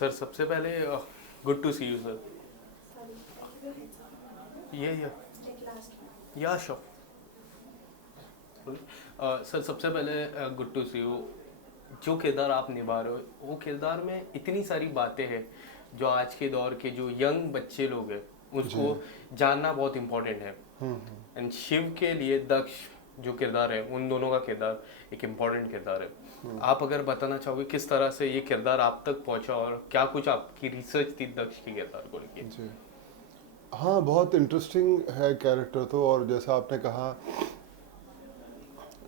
Sir सबसे पहले good to see you sir. ये या श्योर। सर सबसे पहले गुड टू सी यू। जो किरदार आप निभा रहे हो वो किरदार में इतनी सारी बातें हैं जो आज के दौर के जो यंग बच्चे लोग हैं उसको जानना बहुत इम्पोर्टेंट है। एंड शिव के लिए दक्ष जो किरदार है उन दोनों का किरदार एक इम्पोर्टेंट किरदार है। आप अगर बताना चाहोगे किस तरह से ये किरदार आप तक पहुंचा और क्या कुछ आपकी रिसर्च थी दक्ष के किरदार को लेके? जी हाँ, बहुत इंटरेस्टिंग है कैरेक्टर तो। और जैसा आपने कहा,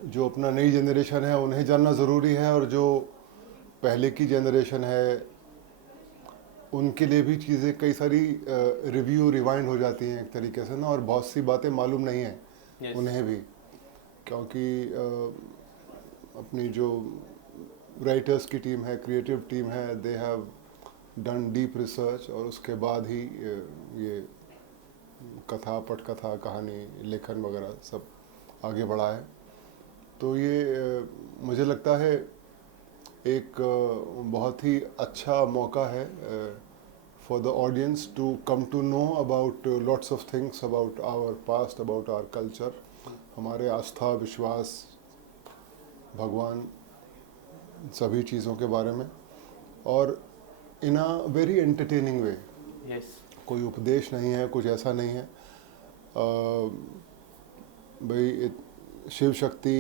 जो अपना नई जनरेशन है उन्हें जानना ज़रूरी है, और जो पहले की जनरेशन है उनके लिए भी चीज़ें कई सारी रिव्यू रिवाइंड हो जाती हैं एक तरीके से ना, और बहुत सी बातें मालूम नहीं है उन्हें भी, क्योंकि अपनी जो राइटर्स की टीम है, क्रिएटिव टीम है, they have done deep research, और उसके बाद ही ये कथा, पटकथा, कहानी, लेखन वगैरह सब आगे बढ़ा है। तो ये मुझे लगता है एक बहुत ही अच्छा मौका है for the audience to come to know about lots of things about our past, about our culture, हमारे आस्था, विश्वास, भगवान, सभी चीज़ों के बारे में, और इन अ वेरी एंटरटेनिंग वे। कोई उपदेश नहीं है, कुछ ऐसा नहीं है। भाई शिव शक्ति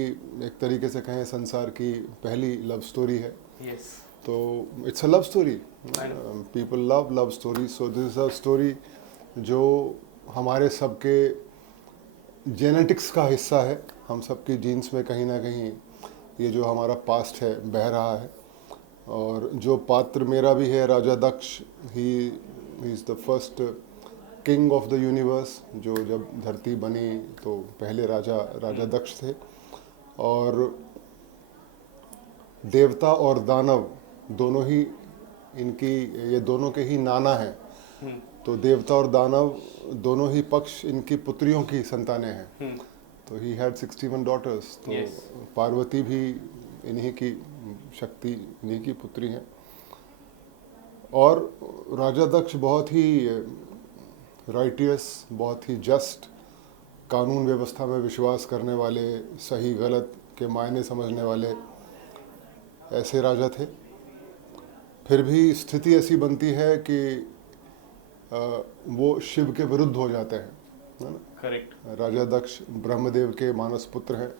एक तरीके से कहें संसार की पहली लव स्टोरी है। तो it's a love story, people love love story, so this is a story जो हमारे सबके जेनेटिक्स का हिस्सा है। हम सबकी जीन्स में कहीं ना कहीं ये जो हमारा पास्ट है बह रहा है। और जो पात्र मेरा भी है, Raja Daksha, he is the first king of the universe. जो जब धरती बनी तो पहले राजा दक्ष थे, और देवता और दानव दोनों ही ये दोनों के ही नाना हैं। तो देवता और दानव दोनों ही पक्ष इनकी पुत्रियों की संतानें हैं। तो ही हैड 61 डॉटर्स। तो पार्वती भी इन्हीं की शक्ति, इन्हीं की पुत्री हैं। और राजा दक्ष बहुत ही राइटियस, बहुत ही जस्ट, कानून व्यवस्था में विश्वास करने वाले, सही गलत के मायने समझने वाले ऐसे राजा थे। फिर भी स्थिति ऐसी बनती है कि वो शिव के विरुद्ध हो जाते हैं, है ना? करेक्ट। राजा दक्ष ब्रह्मदेव के मानस पुत्र हैं।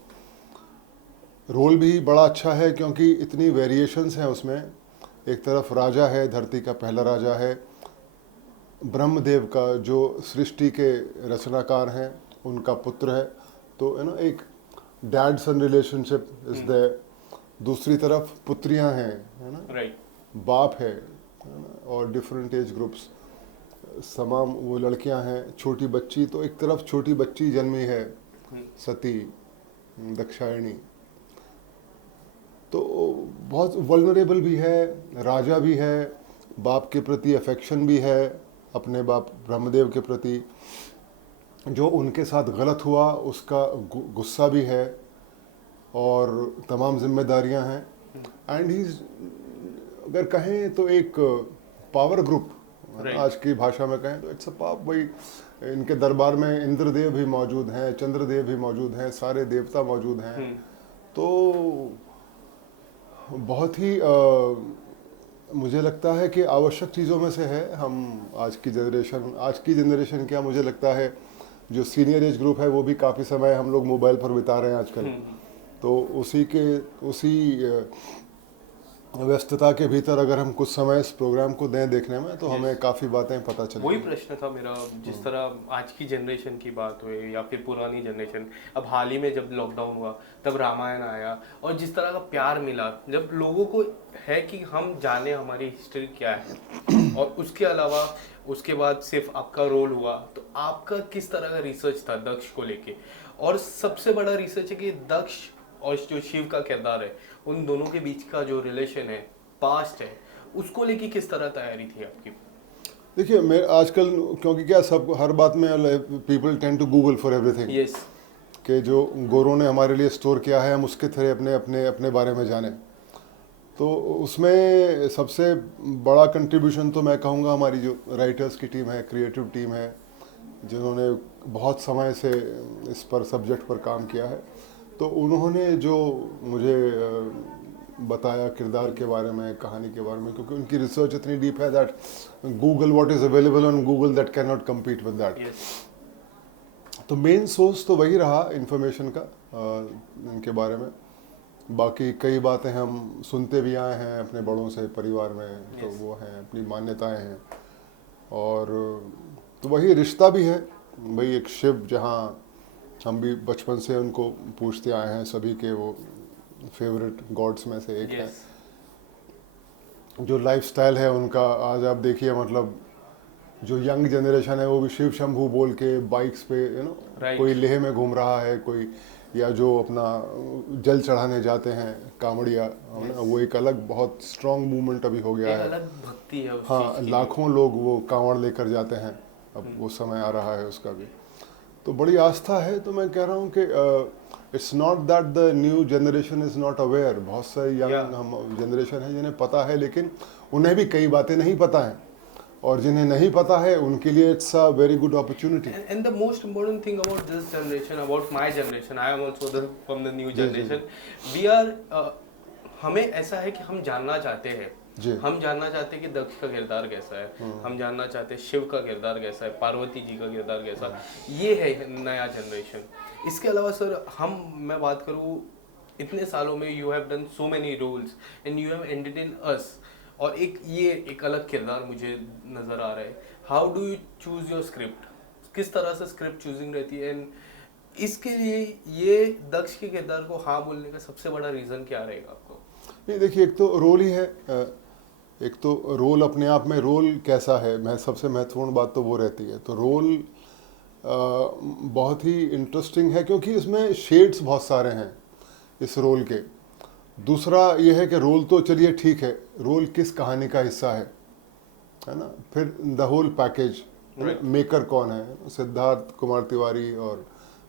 रोल भी बड़ा अच्छा है क्योंकि इतनी वेरिएशंस हैं उसमें। एक तरफ राजा है, धरती का पहला राजा है, ब्रह्मदेव का जो सृष्टि के रचनाकार हैं उनका पुत्र है। तो है ना, एक dad son relationship is there. दूसरी तरफ पुत्रियां हैं, है ना, बाप है ना, और डिफरेंट एज ग्रुप्स, तमाम वो लड़कियां हैं, छोटी बच्ची। तो एक तरफ छोटी बच्ची जन्मी है, सती, दक्षायणी, तो बहुत वल्नरेबल भी है, राजा भी है, बाप के प्रति अफेक्शन भी है, अपने बाप ब्रह्मदेव के प्रति। जो उनके साथ गलत हुआ उसका गुस्सा भी है, और तमाम जिम्मेदारियां हैं। एंड ही अगर कहें तो एक पावर ग्रुप, आज की भाषा में कहें तो इट्स अ पावर। भाई इनके दरबार में इंद्रदेव भी मौजूद हैं, चंद्रदेव भी मौजूद हैं, सारे देवता मौजूद हैं। तो बहुत ही मुझे लगता है कि आवश्यक चीज़ों में से है। हम आज की जनरेशन क्या, मुझे लगता है जो सीनियर एज ग्रुप है वो भी काफ़ी समय हम लोग मोबाइल पर बिता रहे हैं आजकल। तो उसी व्यस्तता के भीतर अगर हम कुछ समय इस प्रोग्राम को दें देखने में, तो हमें काफ़ी बातें पता चलेंगी। वही प्रश्न था मेरा, जिस तरह आज की जनरेशन की बात हुई या फिर पुरानी जनरेशन, अब हाल ही में जब लॉकडाउन हुआ तब रामायण आया, और जिस तरह का प्यार मिला, जब लोगों को है कि हम जाने हमारी हिस्ट्री क्या है, और उसके अलावा उसके बाद सिर्फ आपका रोल हुआ, तो आपका किस तरह का रिसर्च था दक्ष को लेके? और सबसे बड़ा रिसर्च है कि दक्ष और जो शिव का किरदार है उन दोनों के बीच का जो रिलेशन है, पास्ट है, उसको लेके किस तरह तैयारी थी आपकी? देखिए, मैं आजकल क्योंकि क्या सब हर बात में people tend to Google for everything, कि जो गोरों ने हमारे लिए स्टोर किया है हम उसके थ्रू अपने बारे में जानें। तो उसमें सबसे बड़ा कंट्रीब्यूशन तो मैं कहूँगा हमारी जो राइटर्स की टीम है, क्रिएटिव टीम है, जिन्होंने बहुत समय से इस पर सब्जेक्ट पर काम किया है। तो उन्होंने जो मुझे बताया किरदार के बारे में, कहानी के बारे में, क्योंकि उनकी रिसर्च इतनी डीप है that Google, what is available on Google that can not compete with that. तो मेन सोर्स तो वही रहा इन्फॉर्मेशन का इनके बारे में। बाकी कई बातें हम सुनते भी आए हैं अपने बड़ों से परिवार में, तो वो हैं अपनी मान्यताएं हैं। और तो वही रिश्ता भी है भाई, एक शिव जहाँ हम भी बचपन से उनको पूछते आए हैं, सभी के वो फेवरेट गॉड्स में से एक है। जो लाइफस्टाइल है उनका, आज आप देखिए मतलब जो यंग जनरेशन है वो भी शिव शंभू बोल के बाइक्स पे कोई लेह में घूम रहा है, कोई या जो अपना जल चढ़ाने जाते हैं कांवड़िया, वो एक अलग बहुत स्ट्रॉन्ग मूवमेंट अभी हो गया है, अलग भक्ति है उस हाँ, लाखों लोग वो कांवड़ लेकर जाते हैं, अब वो समय आ रहा है उसका भी, तो बड़ी आस्था है। तो मैं कह रहा हूँ कि it's not that the new generation is not aware, बहुत सारी यंग हम जनरेशन है जिन्हें पता है, लेकिन उन्हें भी कई बातें नहीं पता हैं, और जिन्हें नहीं पता है उनके लिए it's a very good opportunity. And the most important thing about this generation, about my generation, I am also from the new generation. We are हमें ऐसा है कि हम जानना चाहते हैं, हम जानना चाहते हैं कि दक्ष का किरदार कैसा है, हम जानना चाहते हैं शिव का किरदार कैसा है, पार्वती जी का किरदार कैसा है। ये है नया जनरेशन। इसके अलावा सर मैं बात करूँ, इतने सालों में you have done so many roles and you have entertain us, और एक अलग किरदार मुझे नज़र आ रहा है। How do you choose your script, किस तरह से स्क्रिप्ट चूजिंग रहती है, एंड इसके लिए ये दक्ष के किरदार को हाँ बोलने का सबसे बड़ा रीज़न क्या रहेगा आपको? नहीं देखिए, एक तो रोल ही है, एक तो रोल अपने आप में, रोल कैसा है, मैं सबसे महत्वपूर्ण बात तो वो रहती है। तो रोल बहुत ही इंटरेस्टिंग है क्योंकि इसमें शेड्स बहुत सारे हैं इस रोल के। दूसरा ये है कि रोल तो चलिए ठीक है, रोल किस कहानी का हिस्सा है ना, फिर द होल पैकेज, मेकर कौन है। सिद्धार्थ कुमार तिवारी और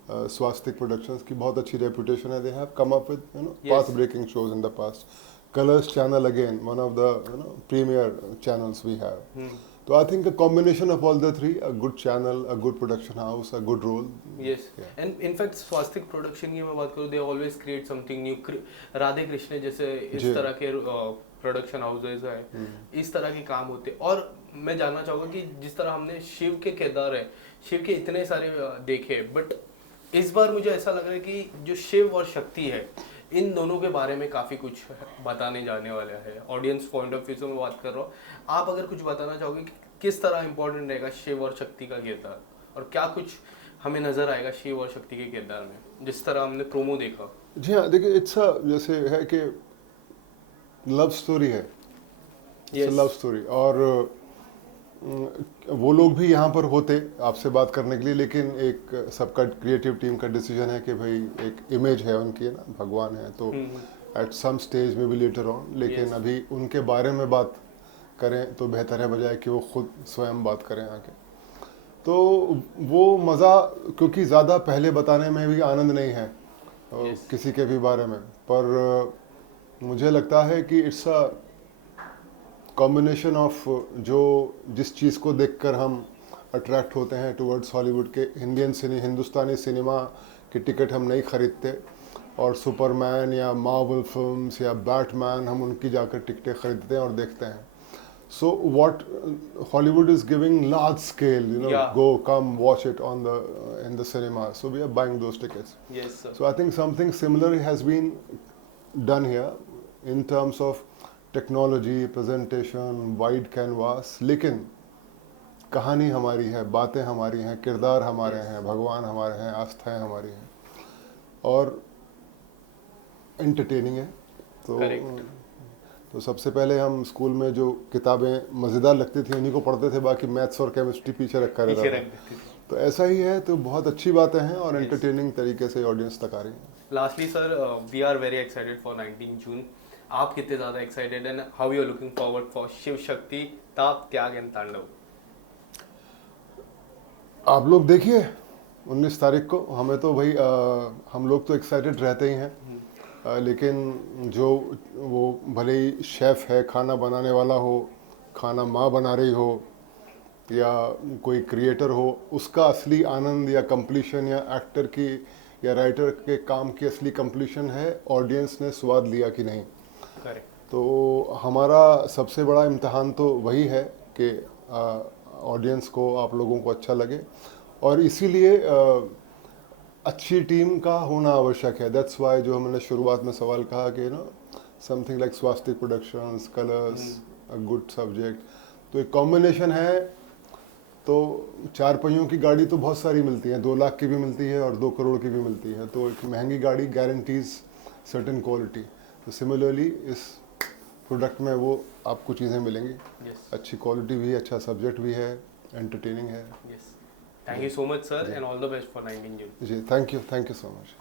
स्वास्तिक प्रोडक्शंस की बहुत अच्छी रेपुटेशन है, they have come up with path breaking shows in the past. Colors channel again one of the premier channels we have. तो I think a combination of all the three, a good channel, a good production house, a good role. Yes, and in fact Swastik production की मैं बात करूँ, they always create something new. Radhe Krishna जैसे इस तरह के production houses है, इस तरह के काम होते। और मैं जानना चाहूँगा कि जिस तरह हमने शिव के किरदार है, शिव के इतने सारे देखे, बट इस बार मुझे ऐसा लग रहा है कि जो शिव और शक्ति है, इन दोनों के बारे में काफ़ी कुछ बताने जाने वाला है। ऑडियंस पॉइंट ऑफ व्यू से मैं बात कर रहा हूँ, आप अगर कुछ बताना चाहोगे कि किस तरह इंपॉर्टेंट रहेगा शिव और शक्ति का किरदार, और क्या कुछ हमें नज़र आएगा शिव और शक्ति के किरदार में, जिस तरह हमने प्रोमो देखा? जी हाँ, देखिए इट्स जैसे है कि लव स्टोरी है, लव स्टोरी, और वो लोग भी यहाँ पर होते आपसे बात करने के लिए, लेकिन एक सबका क्रिएटिव टीम का डिसीजन है कि भाई एक इमेज है उनकी ना, भगवान है, तो एट सम स्टेज में भी लेटर ऑन, लेकिन अभी उनके बारे में बात करें तो बेहतर है बजाय कि वो खुद स्वयं बात करें आके। तो वो मज़ा, क्योंकि ज़्यादा पहले बताने में भी आनंद नहीं है किसी के भी बारे में, पर मुझे लगता है कि इट्स अ कॉम्बिनेशन ऑफ जो जिस चीज़ को देखकर हम अट्रैक्ट होते हैं टुवर्ड्स हॉलीवुड के, हिंदुस्तानी सिनेमा की टिकट हम नहीं खरीदते, और सुपरमैन या मार्वल फिल्म्स या बैटमैन हम उनकी जाकर टिकटें खरीदते हैं और देखते हैं। So what Hollywood is giving large scale, go come watch it on the in the cinema, so we are buying those tickets. So I think something similar has been done here in terms of technology, presentation, wide canvas, लेकिन कहानी हमारी है, बातें हमारी हैं, किरदार हमारे हैं, भगवान हमारे हैं, आस्थाएं हमारी हैं, और एंटरटेनिंग है। तो सबसे पहले हम स्कूल में जो किताबें मज़ेदार लगती थी उन्हीं को पढ़ते थे, बाकी मैथ्स और केमिस्ट्री पीछे रखा रहता था। तो ऐसा ही है, तो बहुत अच्छी बातें हैं और एंटरटेनिंग तरीके से ऑडियंस तक आ रही है। Lastly sir, we are very excited for 19 June. आप कितने ज़्यादा excited and how you are looking forward for Shiv Shakti Tap त्याग एंड तांडव? आप लोग देखिए 19 तारीख को, हमें तो भाई हम लोग तो एक्साइटेड रहते ही हैं, लेकिन जो वो भले ही शेफ़ है, खाना बनाने वाला हो, खाना माँ बना रही हो या कोई क्रिएटर हो, उसका असली आनंद या कंप्लीशन या एक्टर की या राइटर के काम की असली कंप्लीशन है ऑडियंस ने स्वाद लिया कि नहीं। करेक्ट। तो हमारा सबसे बड़ा इम्तहान तो वही है कि ऑडियंस को, आप लोगों को अच्छा लगे, और इसीलिए अच्छी टीम का होना आवश्यक है। दैट्स वाई जो हमने शुरुआत में सवाल कहा कि ना something like Swastik productions, Colors, a good subject, तो एक कॉम्बिनेशन है। तो 4 पहियों की गाड़ी तो बहुत सारी मिलती है, 2 लाख की भी मिलती है और 2 करोड़ की भी मिलती है, तो एक महंगी गाड़ी गारंटीज सर्टेन क्वालिटी। तो सिमिलरली इस प्रोडक्ट में वो आपको चीज़ें मिलेंगी, यस। अच्छी क्वालिटी भी है, अच्छा सब्जेक्ट भी है, एंटरटेनिंग है। Yes. Thank you so much sir, and all the best for 19 June. जी थैंक यू सो मच।